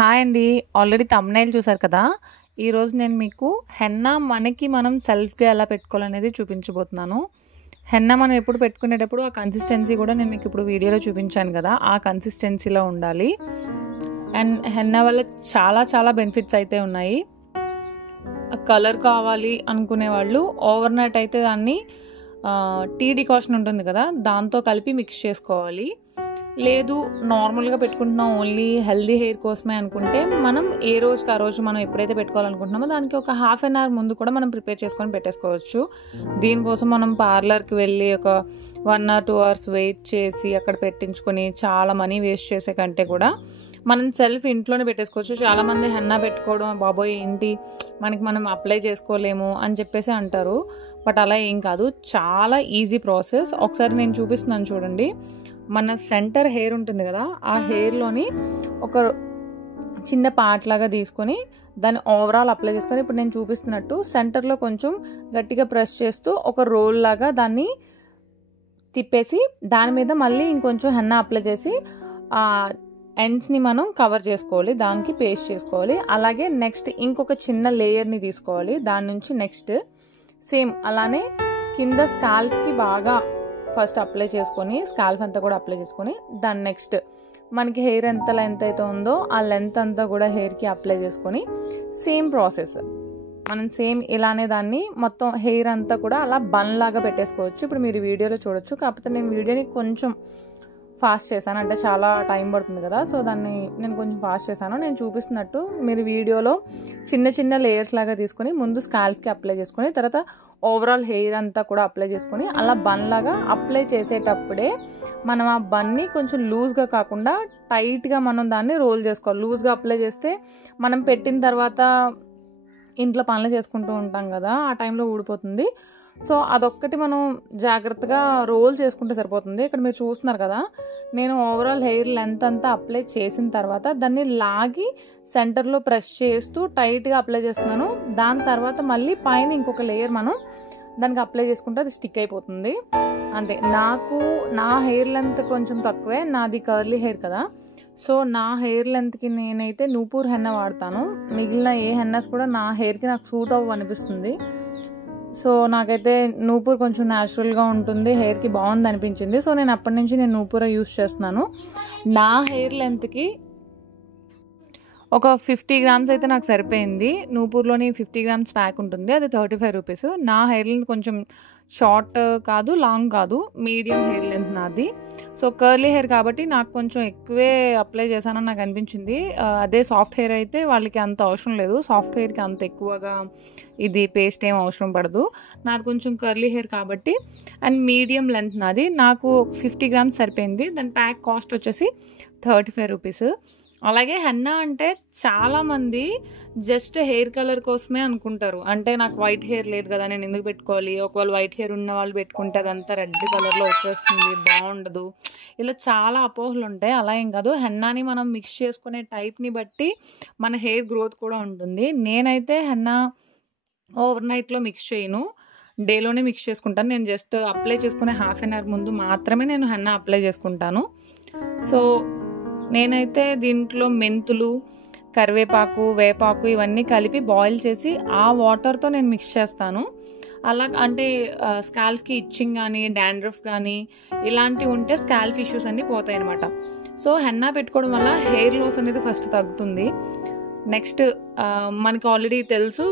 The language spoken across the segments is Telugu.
హాయ్ అండి. ఆల్రెడీ థంబ్‌నెయిల్ చూసారు కదా! ఈరోజు నేను మీకు హెన్నా మనం సెల్ఫ్‌గా ఎలా పెట్టుకోవాలనేది చూపించబోతున్నాను. హెన్నా మనం ఎప్పుడు పెట్టుకునేటప్పుడు ఆ కన్సిస్టెన్సీ కూడా నేను మీకు ఇప్పుడు వీడియోలో చూపించాను కదా! ఆ కన్సిస్టెన్సీలో ఉండాలి. అండ్ హెన్నా వల్ల చాలా బెనిఫిట్స్ అయితే ఉన్నాయి. కలర్ కావాలి అనుకునే వాళ్ళు ఓవర్ నైట్ అయితే దాన్ని టీ డికాషన్ ఉంటుంది కదా! దాంతో కలిపి మిక్స్ చేసుకోవాలి. లేదు నార్మల్గా పెట్టుకుంటున్నాం ఓన్లీ హెల్దీ హెయిర్ కోసమే అనుకుంటే మనం ఏ రోజుకి ఆ రోజు మనం ఎప్పుడైతే పెట్టుకోవాలనుకుంటున్నామో దానికి ఒక హాఫ్ అన్ అవర్ ముందు కూడా మనం ప్రిపేర్ చేసుకొని పెట్టేసుకోవచ్చు. దీనికోసం మనం పార్లర్కి వెళ్ళి ఒక 1 or 2 hours వెయిట్ చేసి అక్కడ పెట్టించుకొని చాలా మనీ వేస్ట్ చేసే కంటే కూడా మనం సెల్ఫ్ ఇంట్లోనే పెట్టేసుకోవచ్చు. చాలామంది హెన్నా పెట్టుకోవడం బాబోయ్ ఏంటి మనం అప్లై చేసుకోలేము అని చెప్పేసి అంటారు. బట్ అలా ఏం కాదు, చాలా ఈజీ ప్రాసెస్. ఒకసారి నేను చూపిస్తున్నాను చూడండి. మన సెంటర్ హెయిర్ ఉంటుంది కదా, ఆ హెయిర్లోని ఒక చిన్న పార్ట్ లాగా తీసుకొని దాన్ని ఓవరాల్ అప్లై చేసుకొని ఇప్పుడు నేను చూపిస్తున్నట్టు సెంటర్లో కొంచెం గట్టిగా ప్రెస్ చేస్తూ ఒక రోల్ లాగా దాన్ని తిప్పేసి దాని మీద మళ్ళీ ఇంకొంచెం హెన్నా అప్లై చేసి ఆ ఎండ్స్ని మనం కవర్ చేసుకోవాలి, దానికి పేస్ట్ చేసుకోవాలి. అలాగే నెక్స్ట్ ఇంకొక చిన్న లేయర్ని తీసుకోవాలి. దాని నుంచి నెక్స్ట్ సేమ్ అలానే కింద స్కాల్ఫ్కి బాగా ఫస్ట్ అప్లై చేసుకొని స్కాల్ఫ్ అంతా కూడా అప్లై చేసుకొని దాని నెక్స్ట్ మనకి హెయిర్ ఎంత లెంత్ అయితే ఉందో ఆ లెంత్ అంతా కూడా హెయిర్కి అప్లై చేసుకొని సేమ్ ప్రాసెస్ మనం సేమ్ ఇలానే దాన్ని మొత్తం హెయిర్ అంతా కూడా అలా బన్ లాగా పెట్టేసుకోవచ్చు. ఇప్పుడు మీరు వీడియోలో చూడొచ్చు, కాకపోతే నేను వీడియోని కొంచెం ఫాస్ట్ చేశాను, అంటే చాలా టైం పడుతుంది కదా, సో దాన్ని నేను కొంచెం ఫాస్ట్ చేశాను. నేను చూపిస్తున్నట్టు మీరు వీడియోలో చిన్న లేయర్స్ లాగా తీసుకొని ముందు స్కాల్ఫ్కి అప్లై చేసుకొని తర్వాత ఓవరాల్ హెయిర్ అంతా కూడా అప్లై చేసుకొని అలా బన్ లాగా అప్లై చేసేటప్పుడే మనం ఆ బన్ని కొంచెం లూజ్గా కాకుండా టైట్గా మనం దాన్ని రోల్ చేసుకోవాలి. లూజ్గా అప్లై చేస్తే మనం పెట్టిన తర్వాత ఇంట్లో పనులు చేసుకుంటూ ఉంటాం కదా, ఆ టైంలో ఊడిపోతుంది. సో అదొక్కటి మనం జాగ్రత్తగా రోల్ చేసుకుంటే సరిపోతుంది. ఇక్కడ మీరు చూస్తున్నారు కదా, నేను ఓవరాల్ హెయిర్ లెంత్ అంతా అప్లై చేసిన తర్వాత దాన్ని లాగి సెంటర్లో ప్రెస్ చేస్తూ టైట్గా అప్లై చేస్తున్నాను. దాని తర్వాత మళ్ళీ పైన ఇంకొక లేయర్ మనం దానికి అప్లై చేసుకుంటే అది స్టిక్ అయిపోతుంది. అంతే. నా హెయిర్ లెంత్ కొంచెం తక్కువే, నాది కర్లీ హెయిర్ కదా, సో నా హెయిర్ లెంత్కి నేనైతే నూపూర్ హెన్నా వాడతాను. మిగిలిన ఏ హెన్నాస్ కూడా నా హెయిర్కి నాకు సూట్ అవ్వ అనిపిస్తుంది. సో నాకైతే నూపూర్ కొంచెం న్యాచురల్గా ఉంటుంది, హెయిర్కి బాగుంది అనిపించింది. సో నేను అప్పటి నుంచి నేను యూస్ చేస్తున్నాను. నా హెయిర్ లెంత్కి ఒక 50 grams అయితే నాకు సరిపోయింది. నూపూర్లోని 50 grams ప్యాక్ ఉంటుంది, అది 35 rupees. నా హెయిర్ లెంత్ కొంచెం షార్ట్ కాదు, లాంగ్ కాదు, మీడియం హెయిర్ లెంత్ నాది. సో కర్లీ హెయిర్ కాబట్టి నాకు కొంచెం ఎక్కువే అప్లై చేశానని నాకు అనిపించింది. అదే సాఫ్ట్ హెయిర్ అయితే వాళ్ళకి అంత అవసరం లేదు, సాఫ్ట్ హెయిర్కి అంత ఎక్కువగా ఇది పేస్ట్ ఏం అవసరం పడదు. నాది కొంచెం కర్లీ హెయిర్ కాబట్టి అండ్ మీడియం లెంత్ నాది, నాకు 50 grams సరిపోయింది. దాని ప్యాక్ కాస్ట్ వచ్చేసి 35 rupees. అలాగే హెన్నా అంటే చాలామంది జస్ట్ హెయిర్ కలర్ కోసమే అనుకుంటారు. అంటే నాకు వైట్ హెయిర్ లేదు కదా, నేను ఎందుకు పెట్టుకోవాలి, ఒకవేళ వైట్ హెయిర్ ఉన్న వాళ్ళు పెట్టుకుంటే అదంతా రెడ్ కలర్లో వచ్చేస్తుంది, బాగుండదు, ఇలా చాలా అపోహలు ఉంటాయి. అలా ఏం కాదు, హెన్నాని మనం మిక్స్ చేసుకునే టైప్ని బట్టి మన హెయిర్ గ్రోత్ కూడా ఉంటుంది. నేనైతే హెన్నా ఓవర్ నైట్లో మిక్స్ చేయను, డేలోనే మిక్స్ చేసుకుంటాను. నేను జస్ట్ అప్లై చేసుకునే హాఫ్ అన్ అవర్ ముందు మాత్రమే నేను హెన్నా అప్లై చేసుకుంటాను. సో నేనైతే దీంట్లో మెంతులు, కరివేపాకు, వేపాకు ఇవన్నీ కలిపి బాయిల్ చేసి ఆ వాటర్తో నేను మిక్స్ చేస్తాను. అలా అంటే స్కాల్ఫ్కి ఇచ్చింగ్ కానీ డాండ్రఫ్ కానీ ఇలాంటివి ఉంటే స్కాల్ఫ్ ఇష్యూస్ అన్నీ పోతాయి అన్నమాట. సో హెన్నా పెట్టుకోవడం వల్ల హెయిర్ లాస్ అనేది ఫస్ట్ తగ్గుతుంది. నెక్స్ట్ మనకి ఆల్రెడీ తెలుసు,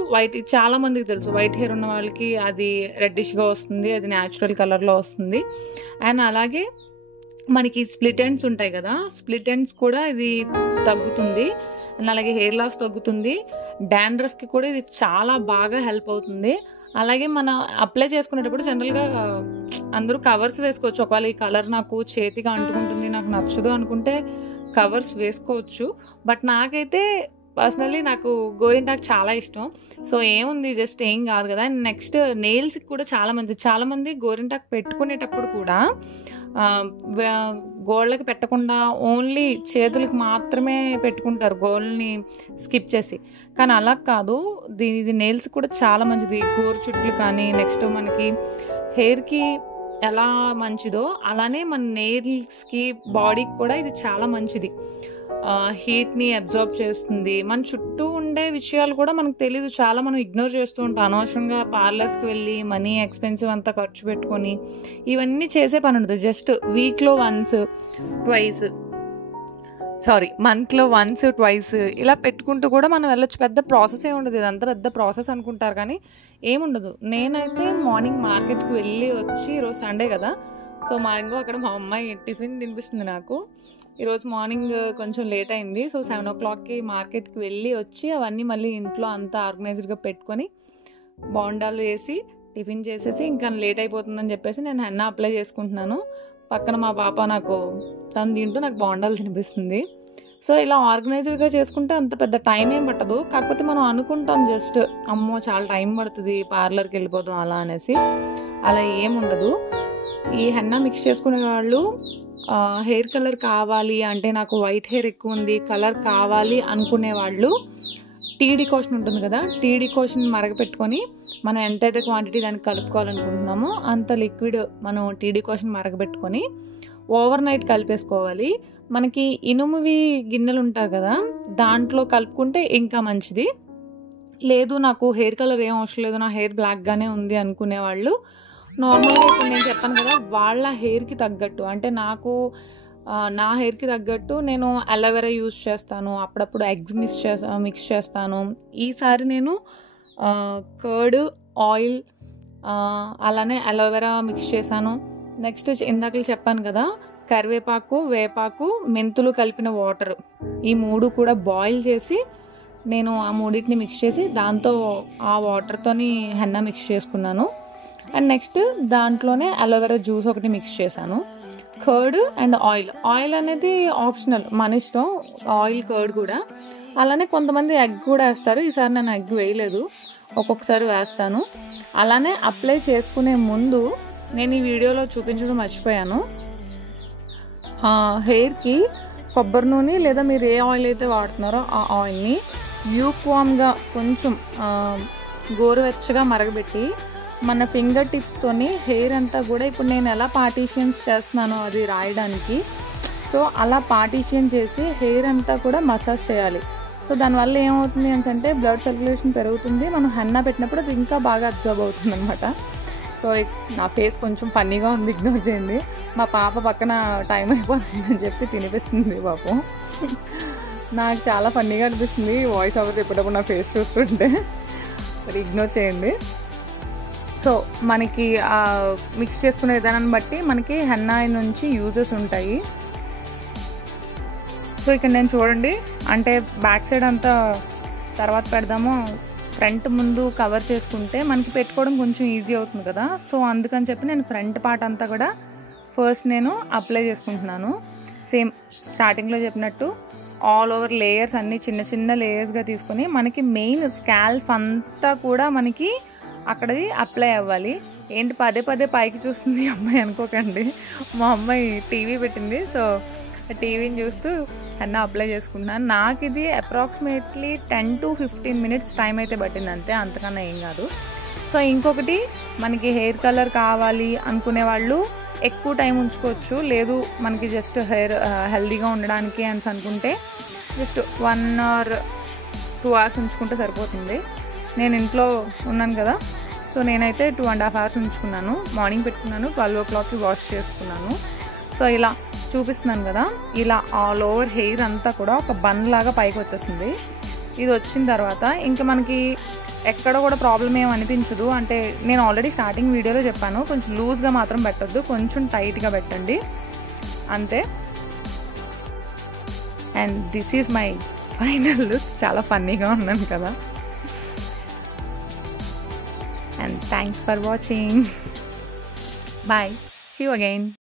చాలామందికి తెలుసు వైట్ హెయిర్ ఉన్న వాళ్ళకి అది రెడ్డిష్గా వస్తుంది, అది న్యాచురల్ కలర్లో వస్తుంది. అండ్ అలాగే మనకి స్ప్లిట్ ఎండ్స్ ఉంటాయి కదా, స్ప్లిట్ ఎండ్స్ కూడా ఇది తగ్గుతుంది. అండ్ అలాగే హెయిర్ లాస్ తగ్గుతుంది. డాండ్రఫ్కి కూడా ఇది చాలా బాగా హెల్ప్ అవుతుంది. అలాగే మన అప్లై చేసుకునేటప్పుడు జనరల్గా అందరూ కవర్స్ వేసుకోవచ్చు. ఒకవేళ ఈ కలర్ నాకు చేతిగా అంటుకుంటుంది, నాకు నచ్చదు అనుకుంటే కవర్స్ వేసుకోవచ్చు. బట్ నాకైతే పర్సనల్లీ నాకు గోరింటాకు చాలా ఇష్టం. సో ఏముంది, జస్ట్ ఏం కాదు కదా. అండ్ నెక్స్ట్ నెయిల్స్కి కూడా చాలామంది గోరింటాకు పెట్టుకునేటప్పుడు కూడా గోళ్ళకి పెట్టకుండా ఓన్లీ చేతులకి మాత్రమే పెట్టుకుంటారు, గోల్ని స్కిప్ చేసి. కానీ అలా కాదు, ఇది నెయిల్స్ కూడా చాలా మంచిది. గోరు చుట్లు కానీ నెక్స్ట్ మనకి హెయిర్కి ఎలా మంచిదో అలానే మన నెయిల్స్కి బాడీకి కూడా ఇది చాలా మంచిది. హీట్ని అబ్జర్బ్ చేస్తుంది. మన చుట్టూ ఉండే విషయాలు కూడా మనకు తెలీదు, చాలా మనం ఇగ్నోర్ చేస్తూ ఉంటాం. అనవసరంగా పార్లర్స్కి వెళ్ళి మనీ ఎక్స్పెన్సివ్ అంతా ఖర్చు పెట్టుకొని ఇవన్నీ చేసే పని ఉండదు. జస్ట్ వీక్లో వన్స్ ట్వైస్ మంత్లో వన్స్ ట్వైస్ ఇలా పెట్టుకుంటూ కూడా మనం వెళ్ళొచ్చు. పెద్ద ప్రాసెస్ ఏమి ఉండదు, ఇదంతా పెద్ద ప్రాసెస్ అనుకుంటారు కానీ ఏముండదు. నేనైతే మార్నింగ్ మార్కెట్కి వెళ్ళి వచ్చి, ఈరోజు సండే కదా, సో అక్కడ మా అమ్మాయి టిఫిన్ తినిపిస్తుంది నాకు. ఈరోజు మార్నింగ్ కొంచెం లేట్ అయింది, సో 7 o'clockకి మార్కెట్కి వెళ్ళి వచ్చి అవన్నీ మళ్ళీ ఇంట్లో అంతా ఆర్గనైజ్డ్గా పెట్టుకొని బోండాలు వేసి టిఫిన్ చేసేసి ఇంకా లేట్ అయిపోతుందని చెప్పేసి నేను హెన్నా అప్లై చేసుకుంటున్నాను. పక్కన మా పాప తను తింటూ నాకు బోండాలు తినిపిస్తుంది. సో ఇలా ఆర్గనైజ్డ్గా చేసుకుంటే అంత పెద్ద టైం ఏం పట్టదు. కాకపోతే మనం అనుకుంటాం జస్ట్ అమ్మో చాలా టైం పడుతుంది పార్లర్కి వెళ్ళిపోతాం అలా అనేసి, అలా ఏముండదు. ఈ హెన్నా మిక్స్ చేసుకునే వాళ్ళు హెయిర్ కలర్ కావాలి అంటే, నాకు వైట్ హెయిర్ ఎక్కువ ఉంది కలర్ కావాలి అనుకునే వాళ్ళు టీ డికాషన్ ఉంటుంది కదా, టీ డికాషన్ మరగపెట్టుకొని మనం ఎంతైతే క్వాంటిటీ దానికి కలుపుకోవాలనుకుంటున్నామో అంత లిక్విడ్ మనం టీ డికాషన్ మరగపెట్టుకొని ఓవర్ నైట్ కలిపేసుకోవాలి. మనకి ఇనుమువి గిన్నెలు ఉంటాయి కదా, దాంట్లో కలుపుకుంటే ఇంకా మంచిది. లేదు నాకు హెయిర్ కలర్ ఏం అవసరం లేదు, నా హెయిర్ బ్లాక్గానే ఉంది అనుకునే వాళ్ళు నార్మల్గా ఇప్పుడు నేను చెప్పాను కదా వాళ్ళ హెయిర్కి తగ్గట్టు, అంటే నా హెయిర్కి తగ్గట్టు నేను అలోవెరా యూజ్ చేస్తాను, అప్పుడప్పుడు ఎగ్స్ మిక్స్ చేస్తాను. ఈసారి నేను కర్డ్, ఆయిల్, అలానే అలోవెరా మిక్స్ చేశాను. నెక్స్ట్ ఇందాక చెప్పాను కదా కరివేపాకు, వేపాకు, మెంతులు కలిపిన వాటర్, ఈ 3 కూడా బాయిల్ చేసి నేను ఆ 3టిని మిక్స్ చేసి దాంతో ఆ వాటర్తోని హెన్నా మిక్స్ చేసుకున్నాను. అండ్ నెక్స్ట్ దాంట్లోనే అలోవెరా జ్యూస్ ఒకటి మిక్స్ చేశాను. కర్డ్ అండ్ ఆయిల్ అనేది ఆప్షనల్, మన ఇష్టం, ఆయిల్ కర్డ్ కూడా. అలానే కొంతమంది ఎగ్ కూడా వేస్తారు, ఈసారి నేను ఎగ్ వేయలేదు, ఒక్కొక్కసారి వేస్తాను. అలానే అప్లై చేసుకునే ముందు నేను ఈ వీడియోలో చూపించడం మర్చిపోయాను, హెయిర్కి కొబ్బరి నూనె లేదా మీరు ఏ ఆయిల్ అయితే వాడుతున్నారో ఆ ఆయిల్ని ల్యూక్వామ్గా కొంచెం గోరువెచ్చగా మరగబెట్టి మన ఫింగర్ టిప్స్తోని హెయిర్ అంతా కూడా, ఇప్పుడు నేను ఎలా పార్టీషన్స్ చేస్తున్నానో అది రాయడానికి, సో అలా పార్టీషన్ చేసి హెయిర్ అంతా కూడా మసాజ్ చేయాలి. సో దానివల్ల ఏమవుతుంది అంటే బ్లడ్ సర్క్యులేషన్ పెరుగుతుంది, మనం హెన్నా పెట్టినప్పుడు అది ఇంకా బాగా అబ్జర్వ్ అవుతుంది అనమాట. సో నా ఫేస్ కొంచెం ఫన్నీగా ఉంది, ఇగ్నోర్ చేయండి. మా పాప పక్కన టైం అయిపోతుందని చెప్పి తినిపిస్తుంది పాపం. నాకు చాలా ఫన్నీగా అనిపిస్తుంది వాయిస్ ఓవర్ చెప్పేటప్పుడు నా ఫేస్ చూస్తుంటే, మరి ఇగ్నోర్ చేయండి. సో మనకి మిక్స్ చేసుకునే విధానాన్ని బట్టి మనకి హెన్నా నుంచి యూజెస్ ఉంటాయి. సో ఇక్కడ నేను చూడండి, అంటే బ్యాక్ సైడ్ అంతా తర్వాత పెడదాము, ఫ్రంట్ ముందు కవర్ చేసుకుంటే మనకి పెట్టుకోవడం కొంచెం ఈజీ అవుతుంది కదా. సో అందుకని చెప్పి నేను ఫ్రంట్ పార్ట్ అంతా కూడా ఫస్ట్ నేను అప్లై చేసుకుంటున్నాను. సేమ్ స్టార్టింగ్లో చెప్పినట్టు ఆల్ ఓవర్ లేయర్స్ అన్నీ చిన్న చిన్న లేయర్స్గా తీసుకొని మనకి మెయిన్ స్కాల్ఫ్ అంతా కూడా మనకి అక్కడది అప్లై అవ్వాలి. ఏంటి పదే పదే పైకి చూస్తుంది అమ్మాయి అనుకోకండి, మా అమ్మాయి టీవీ పెట్టింది, సో టీవీని చూస్తూ హెన్నా అప్లై చేసుకుంటున్నాను. నాకు ఇది అప్రాక్సిమేట్లీ 10 to 15 minutes టైం అయితే పట్టింది, అంతే, అంతకన్నా ఏం కాదు. సో ఇంకొకటి, మనకి హెయిర్ కలర్ కావాలి అనుకునే వాళ్ళు ఎక్కువ టైం ఉంచుకోవచ్చు, లేదు మనకి జస్ట్ హెయిర్ హెల్దీగా ఉండడానికి అని అనుకుంటే జస్ట్ 1 or 2 hours ఉంచుకుంటే సరిపోతుంది. నేను ఇంట్లో ఉన్నాను కదా, సో నేనైతే 2.5 hours ఉంచుకున్నాను. మార్నింగ్ పెట్టుకున్నాను, 12 o'clockకి వాష్ చేసుకున్నాను. సో ఇలా చూపిస్తున్నాను కదా, ఇలా ఆల్ ఓవర్ హెయిర్ అంతా కూడా ఒక బన్ లాగా పైకి వచ్చేస్తుంది. ఇది వచ్చిన తర్వాత ఇంకా మనకి ఎక్కడ కూడా ప్రాబ్లం ఏం అనిపించదు. అంటే నేను ఆల్రెడీ స్టార్టింగ్ వీడియోలో చెప్పాను, కొంచెం లూజ్గా మాత్రం పెట్టద్దు, కొంచెం టైట్గా పెట్టండి అంతే. And this is my final look. చాలా ఫన్నీగా ఉన్నాను కదా. And thanks for watching. Bye. See you again.